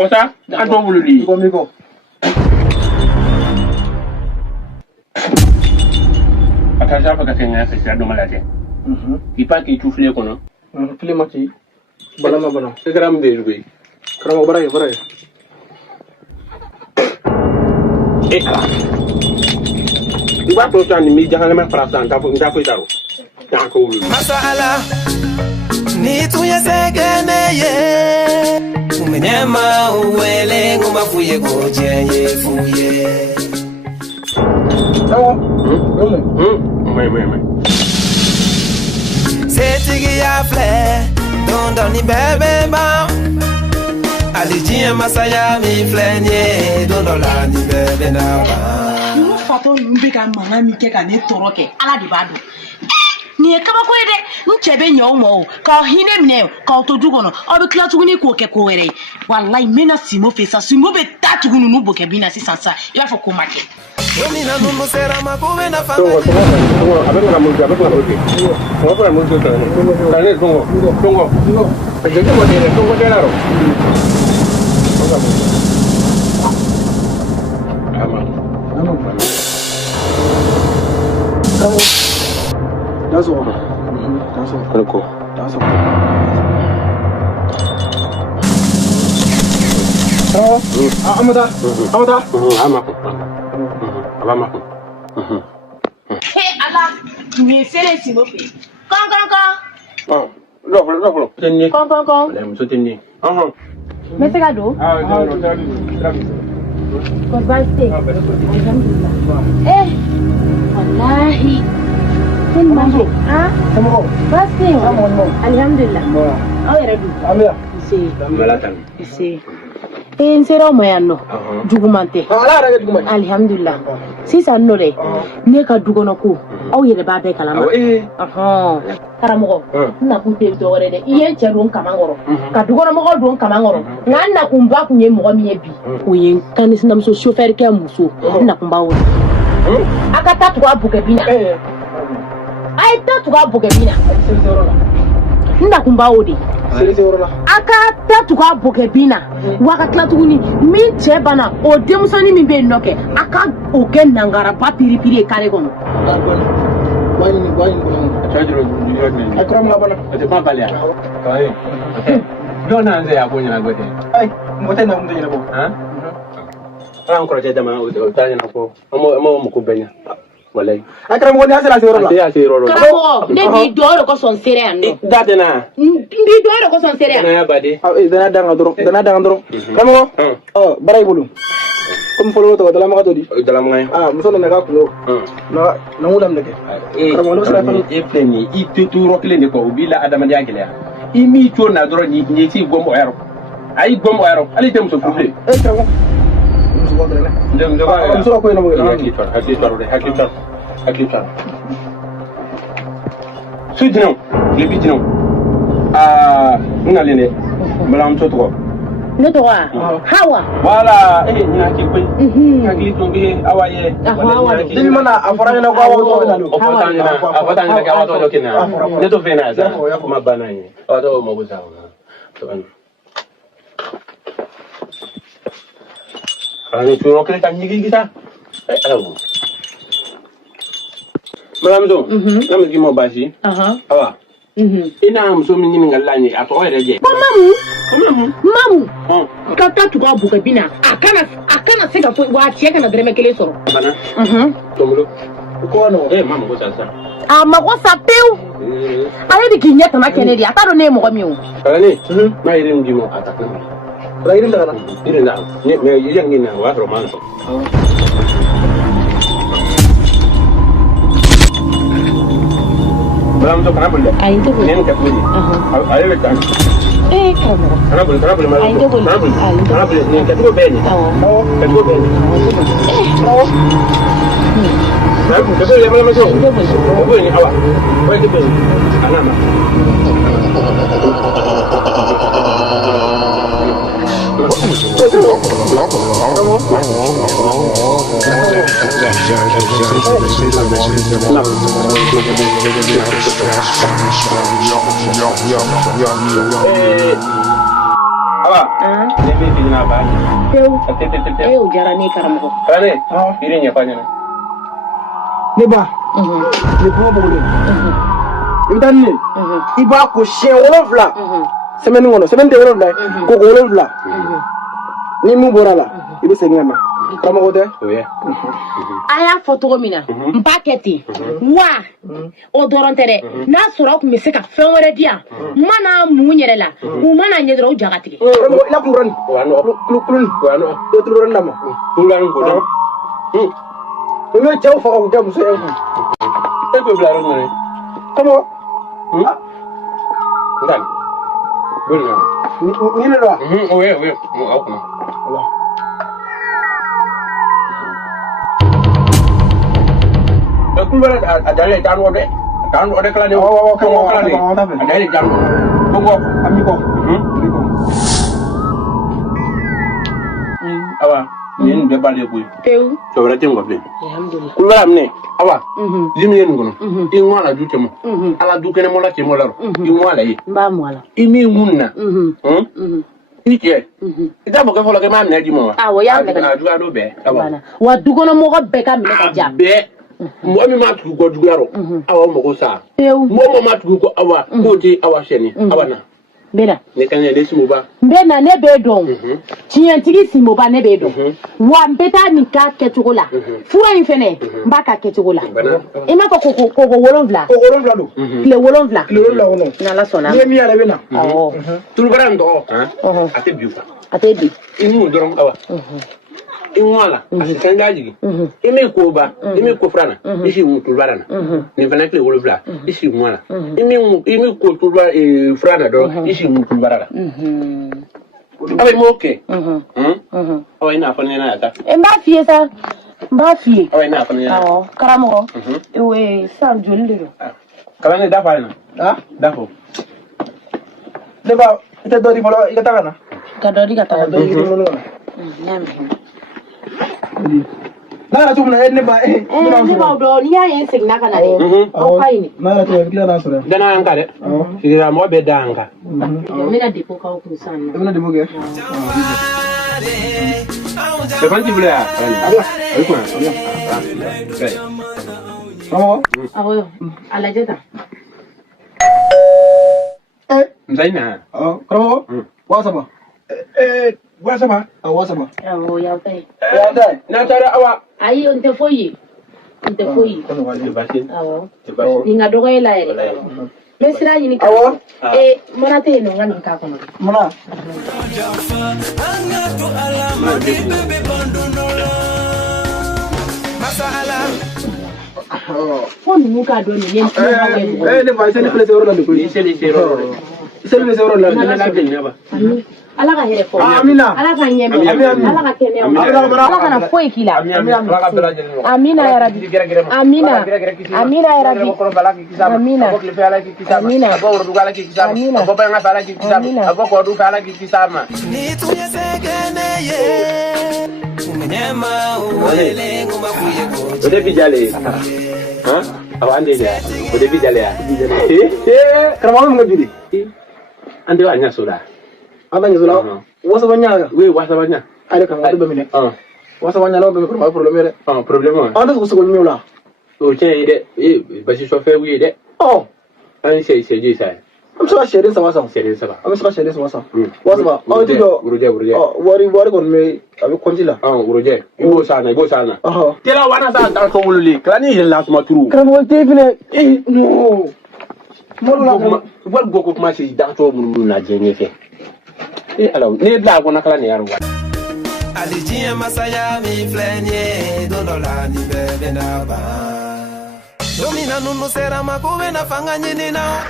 Osa, I don't believe. Go. Attention, parce que c'est un malade. Il pas qu'il touche les conos. Filimaki. Bana. C'est grand de jouer. Kramo baray. Eh, il va porter un immédiat à la place en tapant taro. Masala ni tuyesegeneye umenyema uwele ngumba fuye gojenye fuye. Setigi ya fle dondo ni bebe ba alijie masaya mi flenye dondo la ni bebe na ba. Nous fatons l'umbeka manami ke ka ne toroke ala di bado. Ni kaba ko ede nchebe nyomo ka hine mne ka to dugono obi klatuguni ko ke ko were wallahi mena simo fesa simo be tatugunu nu boke bina si sansa ila fo ko make domina no será magobe na fa Abeng la música. No para música. Dale, tungo. Porque yo tiene tungo claro. That's all. Cool. That's all. Amada. Hey ala ni sele simo fe kon Oh, lo. Tenni. kon Le muso tenni. me se gado ko baste wallahi kin maho baste alhamdulillah awere du Amia. Malatan. Nsera moyanno jugumante Ala raga duguma. alhamdulillah sisan no de ne ka dugono ko aw yere ba be kalama karamo na kun te do wore de iye cheron kamangoro ka dugono mo don kamangoro na kun ba kun ye mo mi bi o ye kan sinam so chauffeur ke muso na kun ba wo aka ta to abuke bina ai ta to abuke bina nda kun ba wo de aka ta to abuke bina waka tlatuguni min che bana o demusoni min be noke aka o ken nangara pa piripiri kare gono Wine. Chajiro Akram na bana. ate pa balia. Kai. Dona anze ya kunya ngote. Ai, ngote na mdenye bo. Ran ko je dama o tanya na ko. Mo ko benya. Walai. Akram woni asira siroro. Ya siroro. karamo ne bi doro ko son sere anno Date na. bi doro ko son sere Na ya bade. Dana danga doro. Kamo. Baray bulu. Comme follow to dala ma di. Dalam ngai. Muso na ga kulo. Na ngulam nake. Karamo lo sira fani. E pleni I tuturo kleni ko bila adama ya gele. I mi to na doro ni ci gombo ero. Ai gombo ero. Ali tem so kuble. Karamo. Muso ko dala. Dem ba. Muso ko ina mo. Hakli. Sujino, lebi jino. Ngalene. Malam to. ne to hawa Wala ina ki koi. Hakli to be awaye. Dimi mana afara na ko awo to na lo. Afatan na ka wato dokina. Ne to fena za. Ma banani. Wato mo buza. To an. Ani turo kle tan nyigi kita. Awu. Malam to. Nam gi mo bashi. Awa. Ina muso min yin ngallani a to oyre je. mamu ka ta tuga buka bina akana se ka wa tie kana dreme kele soro Bana. Tomulo. Ko no. Mama ko sasa. mako sapeu ale di kinyata na kenedi ataro ne mo mi o Kani. Na irin ngimo ataka. Rairin daga na. Irin da. Ne me yang ngina wa romance. Malam to kana bulle. ai to Ne ka bulle. Ayo le kan. kamo Kana bulle malam. Ai, to bulle. Kana bulle ne ka to beni. Ka to beni. Ka to ya malam to. Ko beni awa. Ko to beni. Anama. Awa. Ne be fina ba. Teu. O jara ni karamogo. Kane. Iri nya fanya na. Ne ba. Ne kuma bugu ne. Idan ne. Iba ko she wolofla. Semaine ngono, semaine de wolofla. Ko wolofla. Ni mu borala. Ibe sengana. Karamogo de? Oya. Aya foto mina. Mbaketi. Wa. O dorontere. Na sura ku misika fen were dia. Mana mu nyere la. U mana nyedro o jagatigi. La kuran. Wano. Wano. Do turan dama. Tulan ko do. Ko jaw fa ko jam so en. E ko blaro ngone. Kamo. Ndan. Bulna. Ni le do. Oye. Mo au ko. Allah. Kulbara adale tan wode kala ne kamo kala ne adale tan bongo Amiko. awa yen be balé koy Teu. so wara tengo ble Alhamdulillah. kulbara amne awa jimi yen ngono in wala du temo ala du kene mo la temo laro in wala yi Mba mwala. imi munna ike ita bo ke folo ke ma amne di mo Ah, wo ya me ka du ado be awa Bana. Wa dugono mo ko beka mi ka ja. be mo mi ma tu ko du yaro awa mo ko sa Teu. mo ma tu ko awa ko ti awa sheni awa na Bena. ne kan ya desi mo ba Bena ne be don. Tientigi simo ba ne be don. Wa mbeta ni ka ketugo la. Fura in fene mba ka ketugo la. E ma ko wolonvla. Ko wolofla do. Le wolonvla. Le wolofla wono. Na la sona. Ni mi ala bena. Oh. tulbara ndo ate biufa Atedi. inu dorom awa inwala asikan daji imi ko ba imi ko frana isi mu tulbara na ni fana kle wolofla isi mwala imi ko tulbara frana do isi mu tulbara awe mo okay awa ina fana na ata Mba fie sa. Mba fie. awa ina fana na Oh, karamogo. Ewe sam joli do. kala ne dafa na Ha? dafo Ne ba ita do di folo ita kana. Kadori kata. Do di folo na. Nyame. Na tu mna ne ba Ni ba do ni ya yen signa kana de. O kai ni. Na tu kila na sura. dana anka de sira mo be danga Mina depo ka ku san. Ina de buge. se fanti bla ayo ko Kamo. Awo. Ala jeta. mzaina Kamo. Wasa ba. wasa ba Wasa ba. Awo ya tai. Ya dai. na tara awa Ayi on te foyi. On te foyi. Awo. Ninga dogo ela ere. Mesira nyini ka. Awo. Mona te no ngani ka kono. Mona. Fon mu ka do ni yen. Ne ba sai ne kule zero la de ko. iseli sero Sai ne zero la. la benya ba Ala ka here fo. Amina. Ala ka nyeme. Amin. Ala ka kene. Amina. Ala ka na foyi kila. amina Amina ya rabbi. Amina. Amina ya rabbi. Amina. Amina. Amina. ode bijale ha awande ya ode bijale ya Kamo mo ngadi. ande wa nya soda Aba ni zula. Wasa banya ga. we wasa banya Ai kan ado bamine. Wasa banya lo be ko problème. problème Ando ko ko nyula. o che ide ba si chauffeur wi de Oh. an sei ji sai Am so shere sa wasa. c'est ça Am so shere sa wasa. Wasa ba. Oh ti do. uruje Oh wari kon me abi konjila. uruje ibo sana Aha. tela wana sa dan ko wululi klani je la suma turu Kamo te fine. No. Mo wal goko kuma si dan to mun na jenye fe alors ne la ko nakala ne yaro wa Alijia masaya mi flenye dondola ni bebe na ba Domina nunu sera makube na fanga nyini na